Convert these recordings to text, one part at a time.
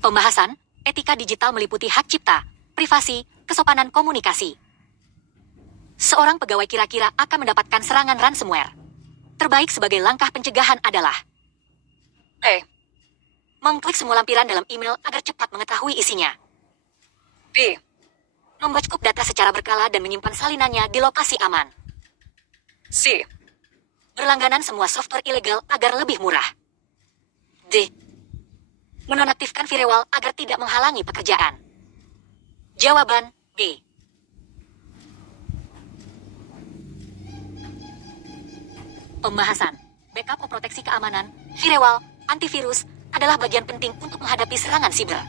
Pembahasan, etika digital meliputi hak cipta, privasi, kesopanan komunikasi. Seorang pegawai kira-kira akan mendapatkan serangan ransomware. Terbaik sebagai langkah pencegahan adalah E. Mengklik semua lampiran dalam email agar cepat mengetahui isinya. B. Membackup data secara berkala dan menyimpan salinannya di lokasi aman. C. Berlangganan semua software ilegal agar lebih murah. D. Menonaktifkan firewall agar tidak menghalangi pekerjaan. Jawaban B. Pembahasan, backup proteksi keamanan, firewall, antivirus, adalah bagian penting untuk menghadapi serangan siber.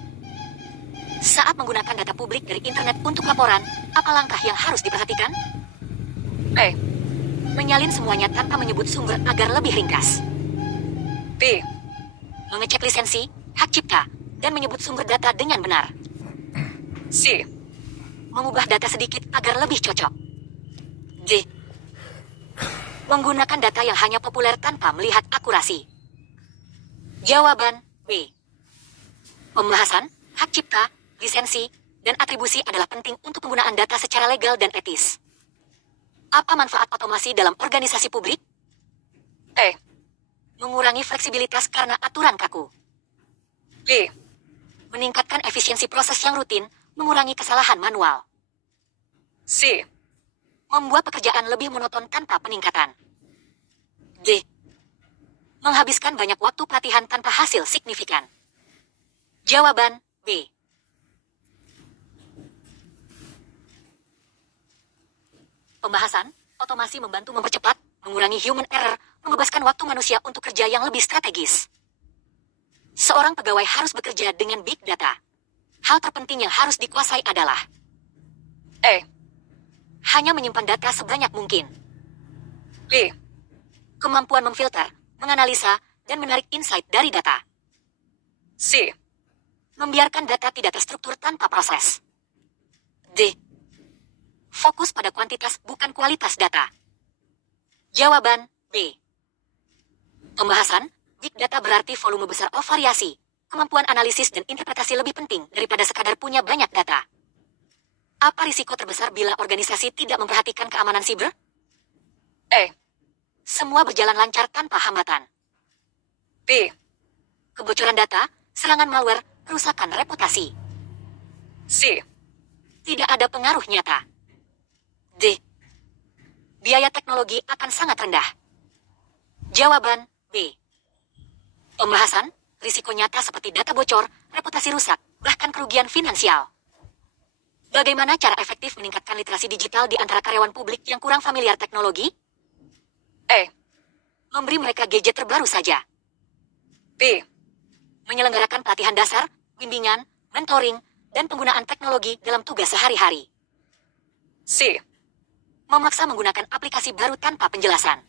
Saat menggunakan data publik dari internet untuk laporan, apa langkah yang harus diperhatikan? E. Menyalin semuanya tanpa menyebut sumber agar lebih ringkas. B. Mengecek lisensi, hak cipta, dan menyebut sumber data dengan benar. C. Mengubah data sedikit agar lebih cocok. D. Menggunakan data yang hanya populer tanpa melihat akurasi. Jawaban B. Pembahasan, hak cipta, lisensi, dan atribusi adalah penting untuk penggunaan data secara legal dan etis. Apa manfaat otomasi dalam organisasi publik? E. Mengurangi fleksibilitas karena aturan kaku. B. Meningkatkan efisiensi proses yang rutin, mengurangi kesalahan manual. C. Membuat pekerjaan lebih monoton tanpa peningkatan. D. Menghabiskan banyak waktu pelatihan tanpa hasil signifikan. Jawaban B. Pembahasan, otomasi membantu mempercepat, mengurangi human error, membebaskan waktu manusia untuk kerja yang lebih strategis. Seorang pegawai harus bekerja dengan big data. Hal terpenting yang harus dikuasai adalah E. Hanya menyimpan data sebanyak mungkin. B. Kemampuan memfilter, menganalisa, dan menarik insight dari data. C. Membiarkan data tidak terstruktur tanpa proses. D. Fokus pada kuantitas bukan kualitas data. Jawaban B. Pembahasan, big data berarti volume besar variasi, kemampuan analisis dan interpretasi lebih penting daripada sekadar punya banyak data. Apa risiko terbesar bila organisasi tidak memperhatikan keamanan siber? E. Semua berjalan lancar tanpa hambatan. B. Kebocoran data, serangan malware, kerusakan reputasi. C. Tidak ada pengaruh nyata. D. Biaya teknologi akan sangat rendah. Jawaban B. Pembahasan, risiko nyata seperti data bocor, reputasi rusak, bahkan kerugian finansial. Bagaimana cara efektif meningkatkan literasi digital di antara karyawan publik yang kurang familiar teknologi? E. Memberi mereka gadget terbaru saja. B. Menyelenggarakan pelatihan dasar, bimbingan, mentoring, dan penggunaan teknologi dalam tugas sehari-hari. C. Memaksa menggunakan aplikasi baru tanpa penjelasan.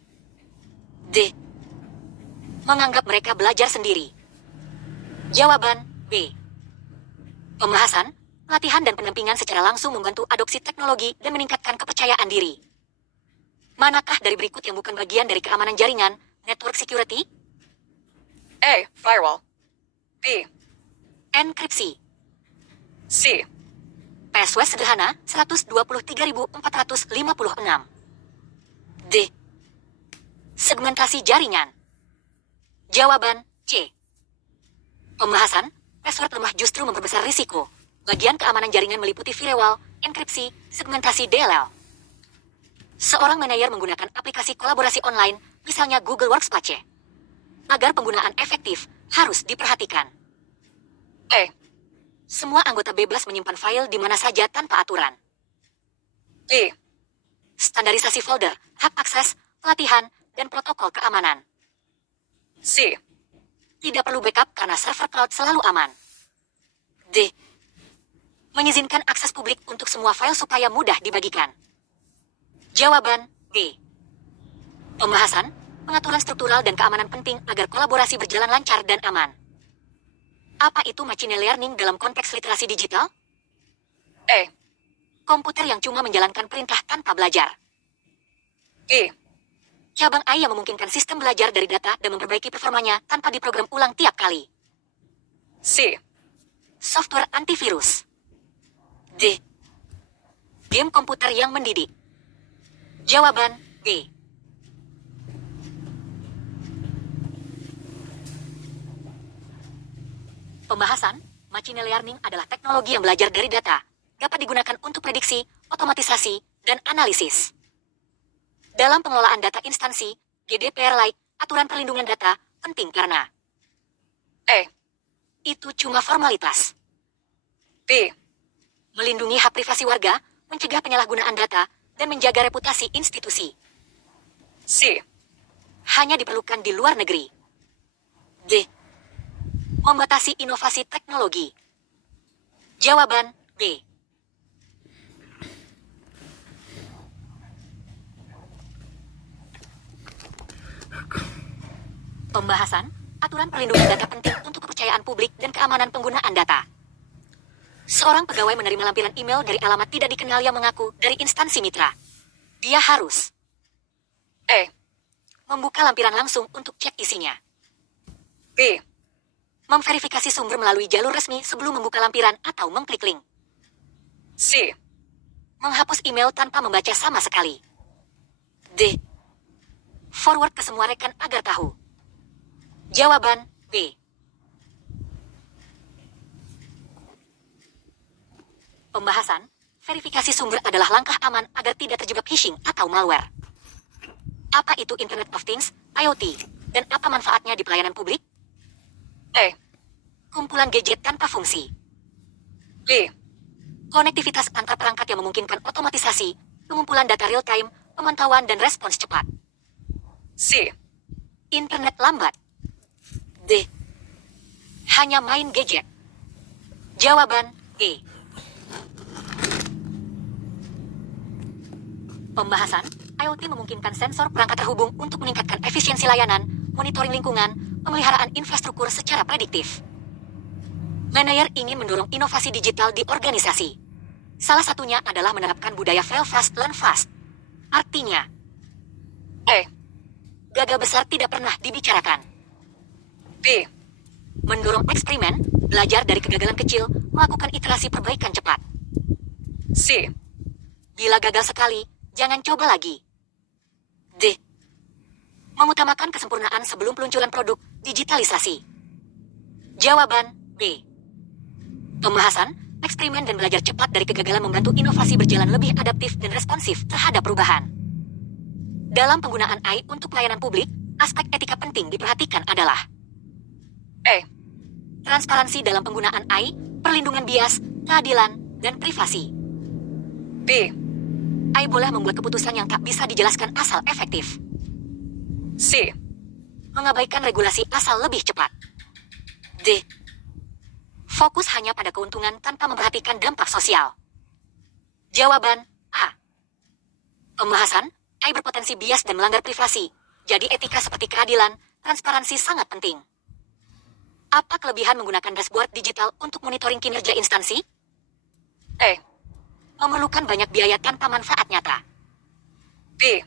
D. Menganggap mereka belajar sendiri. Jawaban B. Pembahasan, pelatihan dan pendampingan secara langsung membantu adopsi teknologi dan meningkatkan kepercayaan diri. Manakah dari berikut yang bukan bagian dari keamanan jaringan, network security? A. Firewall. B. Enkripsi. C. Password sederhana 123.456. D. Segmentasi jaringan. Jawaban C. Pembahasan, password lemah justru memperbesar risiko. Bagian keamanan jaringan meliputi firewall, enkripsi, segmentasi DLL. Seorang manajer menggunakan aplikasi kolaborasi online, misalnya Google Workspace. Agar penggunaan efektif, harus diperhatikan. E. Semua anggota bebas menyimpan file di mana saja tanpa aturan. B. Standarisasi folder, hak akses, pelatihan, dan protokol keamanan. C. Tidak perlu backup karena server cloud selalu aman. D. Mengizinkan akses publik untuk semua file supaya mudah dibagikan. Jawaban B. Pembahasan, pengaturan struktural dan keamanan penting agar kolaborasi berjalan lancar dan aman. Apa itu machine learning dalam konteks literasi digital? E. Komputer yang cuma menjalankan perintah tanpa belajar. B. Cabang AI yang memungkinkan sistem belajar dari data dan memperbaiki performanya tanpa diprogram ulang tiap kali. C. software antivirus. D. Game komputer yang mendidik. Jawaban B. Pembahasan, machine learning adalah teknologi yang belajar dari data, dapat digunakan untuk prediksi, otomatisasi, dan analisis. Dalam pengelolaan data instansi, GDPR-like, aturan perlindungan data, penting karena itu cuma formalitas. B. Melindungi hak privasi warga, mencegah penyalahgunaan data, dan menjaga reputasi institusi. C. Hanya diperlukan di luar negeri. D. Membatasi inovasi teknologi. Jawaban B. Pembahasan, aturan perlindungan data penting untuk kepercayaan publik dan keamanan penggunaan data. Seorang pegawai menerima lampiran email dari alamat tidak dikenal yang mengaku dari instansi mitra. Dia harus membuka lampiran langsung untuk cek isinya. B. Memverifikasi sumber melalui jalur resmi sebelum membuka lampiran atau mengklik link. C. Menghapus email tanpa membaca sama sekali. D. Forward ke semua rekan agar tahu. Jawaban B. Pembahasan, verifikasi sumber adalah langkah aman agar tidak terjebak phishing atau malware. Apa itu Internet of Things, IoT, dan apa manfaatnya di pelayanan publik? Kumpulan gadget tanpa fungsi. B. Konektivitas antar perangkat yang memungkinkan otomatisasi, pengumpulan data real-time, pemantauan dan respons cepat. C. Internet lambat. D. Hanya main gadget. Jawaban E. Pembahasan, IoT memungkinkan sensor perangkat terhubung untuk meningkatkan efisiensi layanan, monitoring lingkungan, pemeliharaan infrastruktur secara prediktif. Menayer ingin mendorong inovasi digital di organisasi. Salah satunya adalah menerapkan budaya fail fast, learn fast. Artinya, gagal besar tidak pernah dibicarakan. B. Mendorong eksperimen, belajar dari kegagalan kecil, melakukan iterasi perbaikan cepat. C. Bila gagal sekali, jangan coba lagi. D. Mengutamakan kesempurnaan sebelum peluncuran produk, digitalisasi. Jawaban B. Pembahasan, eksperimen dan belajar cepat dari kegagalan membantu inovasi berjalan lebih adaptif dan responsif terhadap perubahan. Dalam penggunaan AI untuk pelayanan publik, aspek etika penting diperhatikan adalah transparansi dalam penggunaan AI, perlindungan bias, keadilan, dan privasi. B. AI boleh membuat keputusan yang tak bisa dijelaskan asal efektif. C. Mengabaikan regulasi asal lebih cepat. D. Fokus hanya pada keuntungan tanpa memperhatikan dampak sosial. Jawaban A. Pembahasan, AI berpotensi bias dan melanggar privasi, jadi etika seperti keadilan, transparansi sangat penting. Apa kelebihan menggunakan dashboard digital untuk monitoring kinerja instansi? Memerlukan banyak biaya tanpa manfaat nyata. B.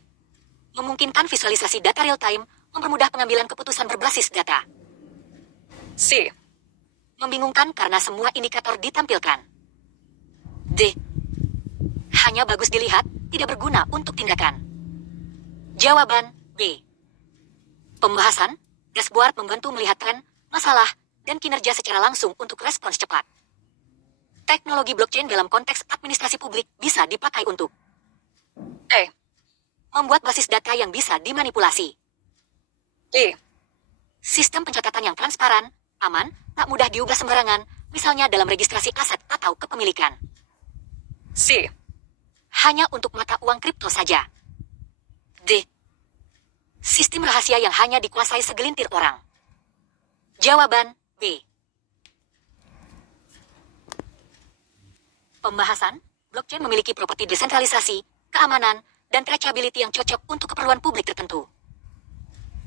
Memungkinkan visualisasi data real-time, mempermudah pengambilan keputusan berbasis data. C. Membingungkan karena semua indikator ditampilkan. D. Hanya bagus dilihat, tidak berguna untuk tindakan. Jawaban B. Pembahasan, dashboard membantu melihat tren, masalah, dan kinerja secara langsung untuk respons cepat. Teknologi blockchain dalam konteks administrasi publik bisa dipakai untuk membuat basis data yang bisa dimanipulasi. D. Sistem pencatatan yang transparan, aman, tak mudah diubah sembarangan, misalnya dalam registrasi aset atau kepemilikan. C. Hanya untuk mata uang kripto saja. D. Sistem rahasia yang hanya dikuasai segelintir orang. Jawaban B. Pembahasan, blockchain memiliki properti desentralisasi, keamanan, dan traceability yang cocok untuk keperluan publik tertentu.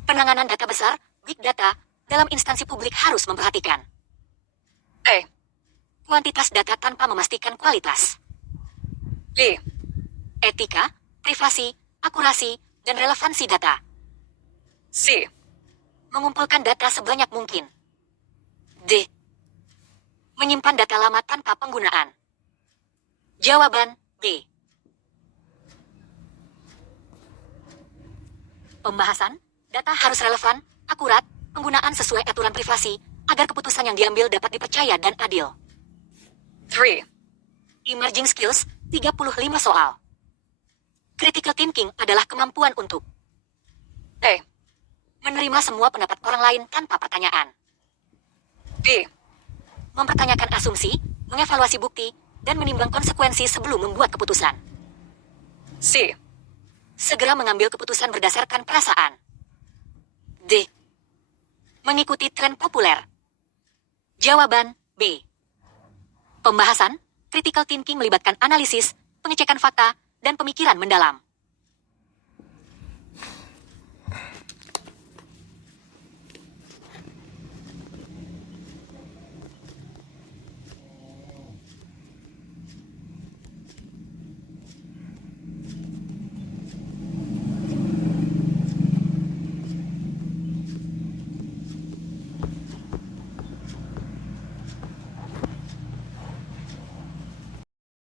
Penanganan data besar, big data, dalam instansi publik harus memperhatikan kuantitas data tanpa memastikan kualitas. B. Etika, privasi, akurasi, dan relevansi data. C. Mengumpulkan data sebanyak mungkin. D. Menyimpan data lama tanpa penggunaan. Jawaban B. Pembahasan, data harus relevan, akurat, penggunaan sesuai aturan privasi, agar keputusan yang diambil dapat dipercaya dan adil. 3. Emerging skills, 35 soal. Critical thinking adalah kemampuan untuk A. Menerima semua pendapat orang lain tanpa pertanyaan. B. Mempertanyakan asumsi, mengevaluasi bukti, dan menimbang konsekuensi sebelum membuat keputusan. C. Segera mengambil keputusan berdasarkan perasaan. D. Mengikuti tren populer. Jawaban B. Pembahasan, critical thinking melibatkan analisis, pengecekan fakta, dan pemikiran mendalam.